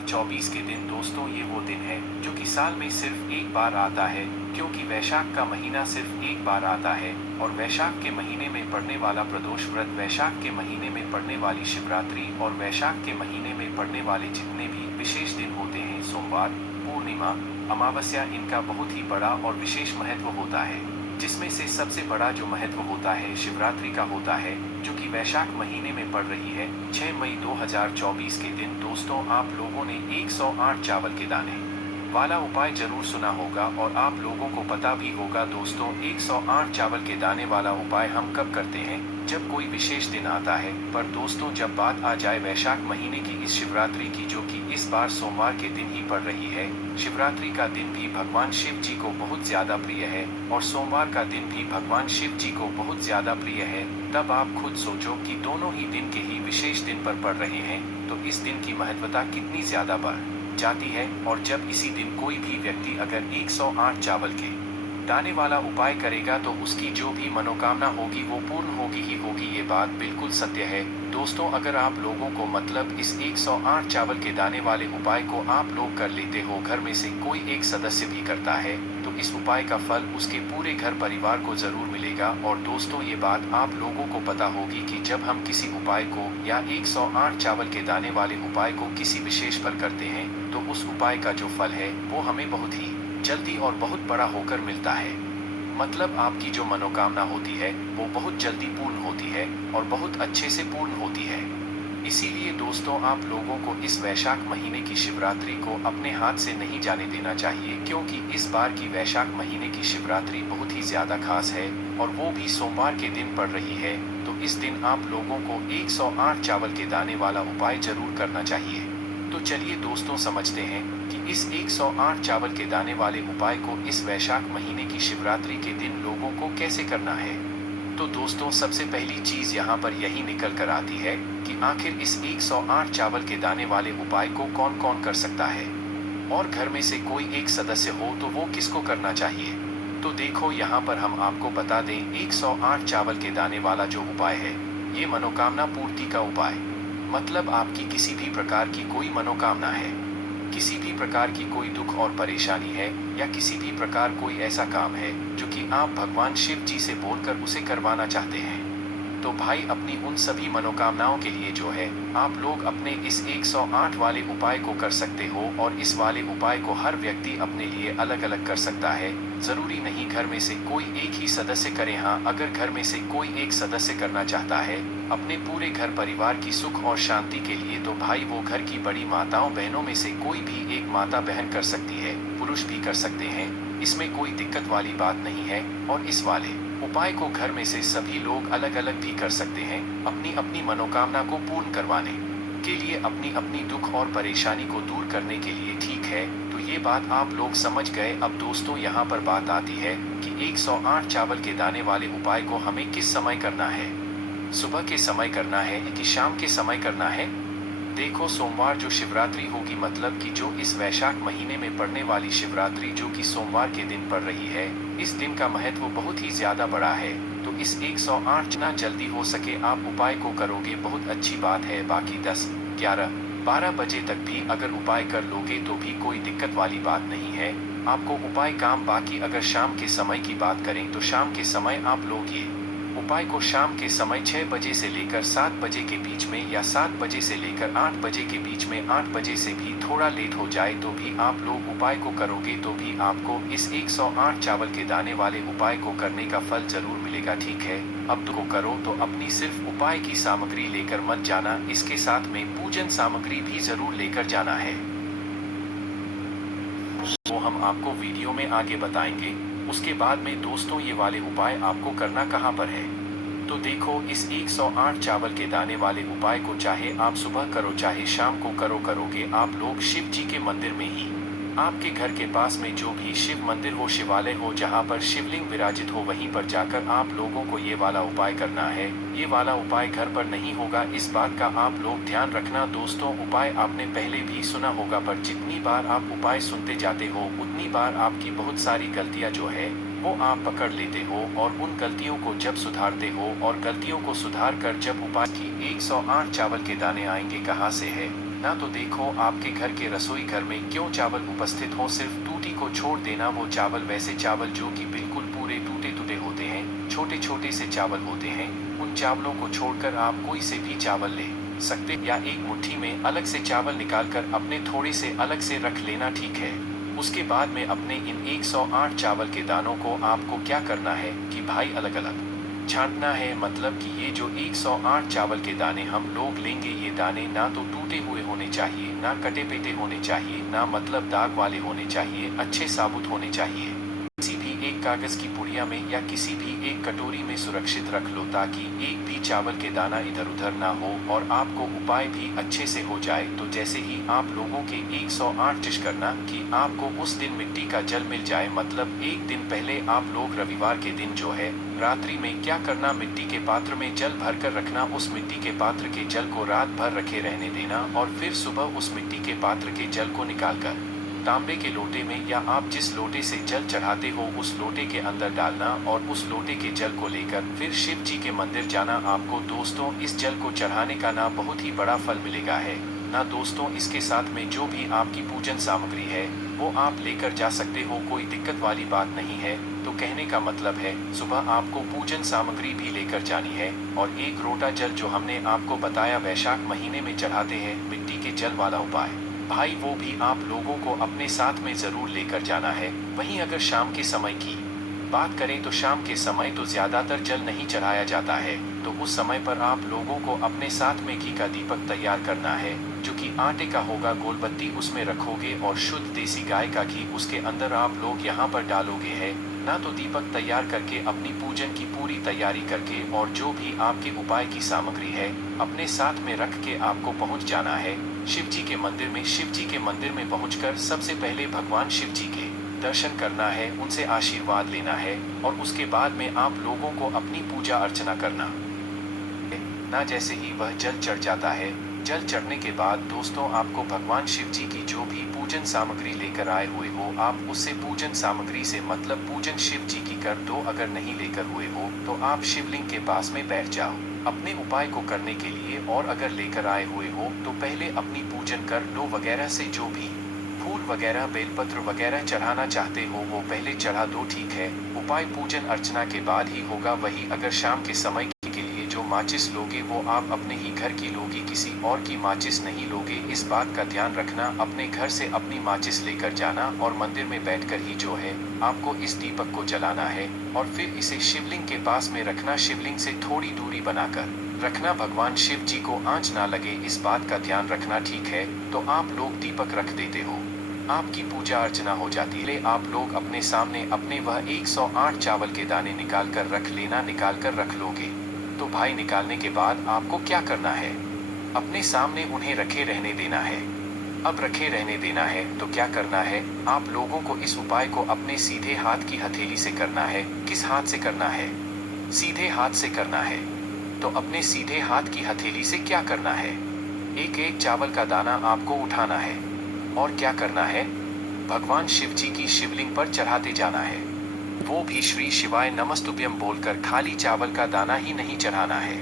2024 के दिन दोस्तों ये वो दिन है जो कि साल में सिर्फ एक बार आता है, क्योंकि वैशाख का महीना सिर्फ एक बार आता है। और वैशाख के महीने में पड़ने वाला प्रदोष व्रत, वैशाख के महीने में पड़ने वाली शिवरात्रि और वैशाख के महीने में पड़ने वाले जितने भी विशेष दिन होते हैं, सोमवार, पूर्णिमा, अमावस्या, इनका बहुत ही बड़ा और विशेष महत्व होता है। जिसमें से सबसे बड़ा जो महत्व होता है शिवरात्रि का होता है, जो कि वैशाख महीने में पड़ रही है 6 मई 2024 के दिन। दोस्तों, आप लोगों ने 108 चावल के दाने वाला उपाय जरूर सुना होगा और आप लोगों को पता भी होगा। दोस्तों, 108 चावल के दाने वाला उपाय हम कब करते हैं? जब कोई विशेष दिन आता है। पर दोस्तों, जब बात आ जाए वैशाख महीने की इस शिवरात्रि की, जो कि इस बार सोमवार के दिन ही पड़ रही है, शिवरात्रि का दिन भी भगवान शिव जी को बहुत ज्यादा प्रिय है और सोमवार का दिन भी भगवान शिव जी को बहुत ज्यादा प्रिय है। तब आप खुद सोचो कि दोनों ही दिन के ही विशेष दिन पर पड़ रहे हैं, तो इस दिन की महत्वता कितनी ज्यादा बढ़ जाती है। और जब इसी दिन कोई भी व्यक्ति अगर 108 चावल के दाने वाला उपाय करेगा तो उसकी जो भी मनोकामना होगी वो पूर्ण होगी ही होगी। ये बात बिल्कुल सत्य है। दोस्तों, अगर आप लोगों को मतलब इस 108 चावल के दाने वाले उपाय को आप लोग कर लेते हो, घर में से कोई एक सदस्य भी करता है, तो इस उपाय का फल उसके पूरे घर परिवार को जरूर मिलेगा। और दोस्तों, ये बात आप लोगों को पता होगी कि जब हम किसी उपाय को या 108 चावल के दाने वाले उपाय को किसी विशेष पर करते हैं, तो उस उपाय का जो फल है वो हमें बहुत ही जल्दी और बहुत बड़ा होकर मिलता है। मतलब आपकी जो मनोकामना होती है वो बहुत जल्दी पूर्ण होती है और बहुत अच्छे से पूर्ण होती है। इसीलिए दोस्तों, आप लोगों को इस वैशाख महीने की शिवरात्रि को अपने हाथ से नहीं जाने देना चाहिए, क्योंकि इस बार की वैशाख महीने की शिवरात्रि बहुत ही ज्यादा खास है और वो भी सोमवार के दिन पड़ रही है। तो इस दिन आप लोगों को 108 चावल के दाने वाला उपाय जरूर करना चाहिए। तो चलिए दोस्तों, समझते हैं कि इस 108 चावल के दाने वाले उपाय को इस वैशाख महीने की शिवरात्रि के दिन लोगों को कैसे करना है। तो दोस्तों, सबसे पहली चीज यहाँ पर यही निकल कर आती है कि आखिर इस 108 चावल के दाने वाले उपाय को कौन कौन कर सकता है, और घर में से कोई एक सदस्य हो तो वो किसको करना चाहिए। तो देखो, यहाँ पर हम आपको बता दें, 108 चावल के दाने वाला जो उपाय है, ये मनोकामना पूर्ति का उपाय। मतलब आपकी किसी भी प्रकार की कोई मनोकामना है, किसी भी प्रकार की कोई दुख और परेशानी है, या किसी भी प्रकार कोई ऐसा काम है जो कि आप भगवान शिव जी से बोलकर उसे करवाना चाहते हैं, तो भाई अपनी उन सभी मनोकामनाओं के लिए जो है आप लोग अपने इस 108 वाले उपाय को कर सकते हो। और इस वाले उपाय को हर व्यक्ति अपने लिए अलग अलग कर सकता है, जरूरी नहीं घर में से कोई एक ही सदस्य करे। हाँ, अगर घर में से कोई एक सदस्य करना चाहता है अपने पूरे घर परिवार की सुख और शांति के लिए, तो भाई वो घर की बड़ी माताओं बहनों में से कोई भी एक माता बहन कर सकती है, पुरुष भी कर सकते हैं, इसमें कोई दिक्कत वाली बात नहीं है। और इस वाले उपाय को घर में से सभी लोग अलग अलग भी कर सकते हैं, अपनी अपनी मनोकामना को पूर्ण करवाने के लिए, अपनी अपनी दुख और परेशानी को दूर करने के लिए। ठीक है, तो ये बात आप लोग समझ गए। अब दोस्तों, यहाँ पर बात आती है कि 108 चावल के दाने वाले उपाय को हमें किस समय करना है, सुबह के समय करना है कि शाम के समय करना है। देखो, सोमवार जो शिवरात्रि होगी, मतलब कि जो इस वैशाख महीने में पड़ने वाली शिवरात्रि जो कि सोमवार के दिन पड़ रही है, इस दिन का महत्व बहुत ही ज्यादा बड़ा है। तो इस 108 जितना जल्दी हो सके आप उपाय को करोगे, बहुत अच्छी बात है। बाकी 10, 11, 12 बजे तक भी अगर उपाय कर लोगे तो भी कोई दिक्कत वाली बात नहीं है, आपको उपाय काम। बाकी अगर शाम के समय की बात करें तो शाम के समय आप लोग ये उपाय को शाम के समय 6 बजे से लेकर 7 बजे के बीच में, या 7 बजे से लेकर 8 बजे के बीच में, 8 बजे से भी थोड़ा लेट हो जाए तो भी आप लोग उपाय को करोगे तो भी आपको इस 108 चावल के दाने वाले उपाय को करने का फल जरूर मिलेगा। ठीक है, अब तो करो तो अपनी सिर्फ उपाय की सामग्री लेकर मत जाना, इसके साथ में पूजन सामग्री भी जरूर लेकर जाना है, वो हम आपको वीडियो में आगे बताएंगे। उसके बाद में दोस्तों, ये वाले उपाय आपको करना कहाँ पर है। तो देखो, इस 108 चावल के दाने वाले उपाय को चाहे आप सुबह करो चाहे शाम को करोगे आप लोग शिव जी के मंदिर में ही, आपके घर के पास में जो भी शिव मंदिर हो, शिवालय हो, जहाँ पर शिवलिंग विराजित हो, वहीं पर जाकर आप लोगों को ये वाला उपाय करना है। ये वाला उपाय घर पर नहीं होगा, इस बात का आप लोग ध्यान रखना। दोस्तों, उपाय आपने पहले भी सुना होगा, पर जितनी बार आप उपाय सुनते जाते हो उतनी बार आपकी बहुत सारी गलतियाँ जो है वो आप पकड़ लेते हो, और उन गलतियों को जब सुधारते हो और गलतियों को सुधार कर जब उपाय की 108 चावल के दाने आएंगे कहाँ से है, ना तो देखो आपके घर के रसोई घर में क्यों चावल उपस्थित हो, सिर्फ टूटी को छोड़ देना। वो चावल, वैसे चावल जो कि बिल्कुल पूरे टूटे टूटे होते हैं, छोटे छोटे से चावल होते हैं, उन चावलों को छोड़कर आप कोई से भी चावल ले सकते, या एक मुट्ठी में अलग से चावल निकालकर अपने थोड़े से अलग से रख लेना, ठीक है। उसके बाद में अपने इन 108 चावल के दानों को आपको क्या करना है कि भाई अलग अलग छांटना है। मतलब कि ये जो 108 चावल के दाने हम लोग लेंगे, ये दाने ना तो टूटे हुए होने चाहिए, ना कटे पेटे होने चाहिए, ना मतलब दाग वाले होने चाहिए, अच्छे साबुत होने चाहिए। किसी भी एक कागज की पुड़िया में या किसी भी एक कटोरी में सुरक्षित रख लो, ताकि एक भी चावल के दाना इधर उधर ना हो और आपको उपाय भी अच्छे से हो जाए। तो जैसे ही आप लोगों के 108 टिश करना कि आपको उस दिन मिट्टी का जल मिल जाए। मतलब एक दिन पहले आप लोग रविवार के दिन जो है रात्रि में क्या करना, मिट्टी के पात्र में जल भरकर रखना। उस मिट्टी के पात्र के जल को रात भर रखे रहने देना और फिर सुबह उस मिट्टी के पात्र के जल को निकालकर तांबे के लोटे में या आप जिस लोटे से जल चढ़ाते हो उस लोटे के अंदर डालना और उस लोटे के जल को लेकर फिर शिव जी के मंदिर जाना। आपको दोस्तों इस जल को चढ़ाने का ना बहुत ही बड़ा फल मिलेगा है ना दोस्तों। इसके साथ में जो भी आपकी पूजन सामग्री है वो आप लेकर जा सकते हो, कोई दिक्कत वाली बात नहीं है। तो कहने का मतलब है सुबह आपको पूजन सामग्री भी लेकर जानी है और एक लोटा जल जो हमने आपको बताया वैशाख महीने में चढ़ाते हैं मिट्टी के जल वाला उपाय, भाई वो भी आप लोगों को अपने साथ में जरूर लेकर जाना है। वहीं अगर शाम के समय की बात करें तो शाम के समय तो ज्यादातर जल नहीं चढ़ाया जाता है, तो उस समय पर आप लोगों को अपने साथ में घी का दीपक तैयार करना है, जो कि आटे का होगा। गोलबत्ती उसमें रखोगे और शुद्ध देसी गाय का घी उसके अंदर आप लोग यहाँ पर डालोगे है ना। तो दीपक तैयार करके अपनी पूजन की पूरी तैयारी करके और जो भी आपके उपाय की सामग्री है अपने साथ में रख के आपको पहुंच जाना है शिव जी के मंदिर में। शिव जी के मंदिर में पहुंचकर सबसे पहले भगवान शिव जी के दर्शन करना है, उनसे आशीर्वाद लेना है और उसके बाद में आप लोगों को अपनी पूजा अर्चना करना ना। जैसे ही वह जल चढ़ जाता है, जल चढ़ने के बाद दोस्तों आपको भगवान शिव जी की जो भी पूजन सामग्री लेकर आए हुए हो आप उससे पूजन सामग्री से मतलब पूजन शिव जी की कर दो। अगर नहीं लेकर हुए हो तो आप शिवलिंग के पास में बैठ जाओ अपने उपाय को करने के लिए, और अगर लेकर आए हुए हो तो पहले अपनी पूजन कर लो वगैरह से। जो भी फूल वगैरह बेलपत्र वगैरह चढ़ाना चाहते हो वो पहले चढ़ा दो, ठीक है। उपाय पूजन अर्चना के बाद ही होगा। वही अगर शाम के समय के लिए जो माचिस लोगे वो आप अपने ही घर की लोगे, किसी और की माचिस नहीं लोगे। इस बात का ध्यान रखना, अपने घर से अपनी माचिस लेकर जाना और मंदिर में बैठकर ही जो है आपको इस दीपक को जलाना है और फिर इसे शिवलिंग के पास में रखना। शिवलिंग से थोड़ी दूरी बनाकर रखना, भगवान शिव जी को आंच ना लगे इस बात का ध्यान रखना, ठीक है। तो आप लोग दीपक रख देते हो, आपकी पूजा अर्चना हो जाती है। आप लोग अपने सामने अपने वह 108 चावल के दाने निकाल कर रख लेना। निकाल कर रख लोगे तो भाई निकालने के बाद आपको क्या करना है, अपने सामने उन्हें रखे रहने देना है। अब रखे रहने देना है तो क्या करना है, आप लोगों को इस उपाय को अपने सीधे हाथ की हथेली से करना है। किस हाथ से करना है, सीधे हाथ से करना है। तो अपने सीधे हाथ की हथेली से क्या करना है, एक एक चावल का दाना आपको उठाना है और क्या करना है, भगवान शिव जी की शिवलिंग पर चढ़ाते जाना है। वो भी श्री शिवाय नमस्तुभ्यम बोलकर, खाली चावल का दाना ही नहीं चढ़ाना है,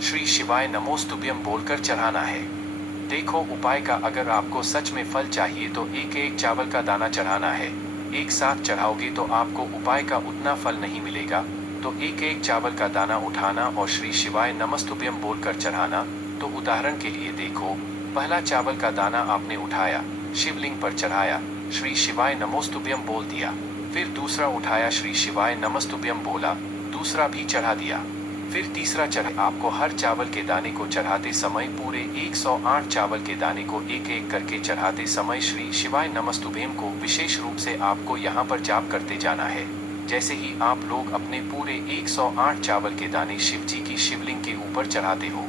श्री शिवाय नमोस्तुभ्यम बोलकर चढ़ाना है। देखो उपाय का अगर आपको सच में फल चाहिए तो एक एक चावल का दाना चढ़ाना है। एक साथ चढ़ाओगे तो आपको उपाय का उतना फल नहीं मिलेगा। तो एक एक चावल का दाना उठाना और श्री शिवाय नमस्तुभ्यम बोलकर चढ़ाना। तो उदाहरण के लिए देखो, पहला चावल का दाना आपने उठाया, शिवलिंग पर चढ़ाया, श्री शिवाय नमोस्तुभ्यम बोल दिया। फिर दूसरा उठाया, श्री शिवाय नमस्तुभ्यम बोला, दूसरा भी चढ़ा दिया। फिर तीसरा चढ़ा। आपको हर चावल के दाने को चढ़ाते समय पूरे 108 चावल के दाने को एक एक करके चढ़ाते समय श्री शिवाय नमस्तुभ्यम को विशेष रूप से आपको यहाँ पर जाप करते जाना है। जैसे ही आप लोग अपने पूरे 108 चावल के दाने शिव जी की शिवलिंग के ऊपर चढ़ाते हो,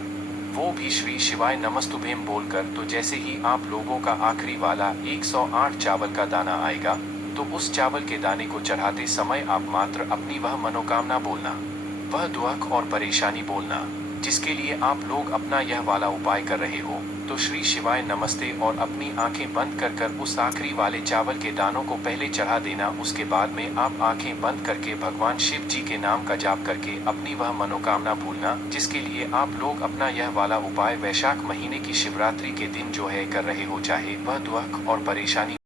वो भी श्री शिवाय नमस्तुभ्यम बोलकर, तो जैसे ही आप लोगों का आखिरी वाला 108 चावल का दाना आएगा तो उस चावल के दाने को चढ़ाते समय आप मात्र अपनी वह मनोकामना बोलना, वह दुख और परेशानी बोलना जिसके लिए आप लोग अपना यह वाला उपाय कर रहे हो। तो श्री शिवाय नमस्ते और अपनी आंखें बंद कर कर उस आखिरी वाले चावल के दानों को पहले चढ़ा देना। उसके बाद में आप आंखें बंद करके भगवान शिव जी के नाम का जाप करके अपनी वह मनोकामना भूलना जिसके लिए आप लोग अपना यह वाला उपाय वैशाख महीने की शिवरात्रि के दिन जो है कर रहे हो, चाहे वह दुख और परेशानी